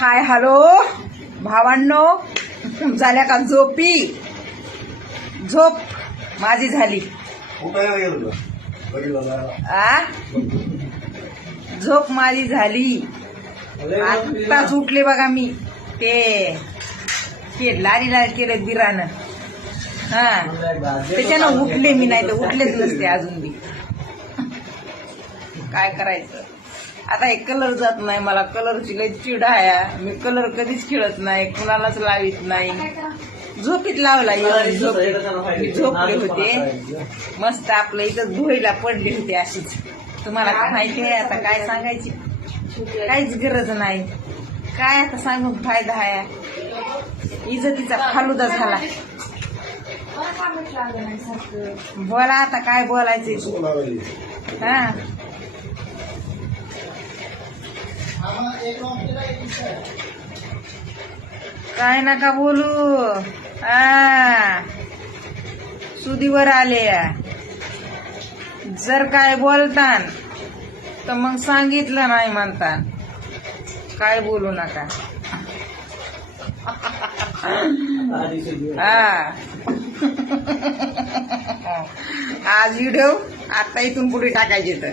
Hi hello भावांनो, झाल्या का झोपी? झोप माझी झाली. आ झोप माझी झाली. आत्ताच उठले बघा मी. ते लारी लारी केलं बिरानं. त्याच्यानं उठले मी, नाही तर उठलेच नसते अजून बी. काय करायचं आता? एक कलर जात नाही मला. कलरची लई चिड आहे. मी कलर कधीच खेळत नाही, कुणालाच लावित नाही. झोपीत लावला मी झोपले होते मस्त. आपलं इथं धुळीला पडले होते अशीच. तुम्हाला माहिती आहे आता काय सांगायची काहीच गरज नाही. काय आता सांगून फायदा आहे? इज्जतीचा फालुदा झाला. बोला आता काय बोलायचं. हा काय नका बोलू. सुदीवर आले. जर काय बोलतान तर मग सांगितलं नाही म्हणता. काय बोलू नका. आज व्हिडिओ आता इथून पुढे टाकायचे तर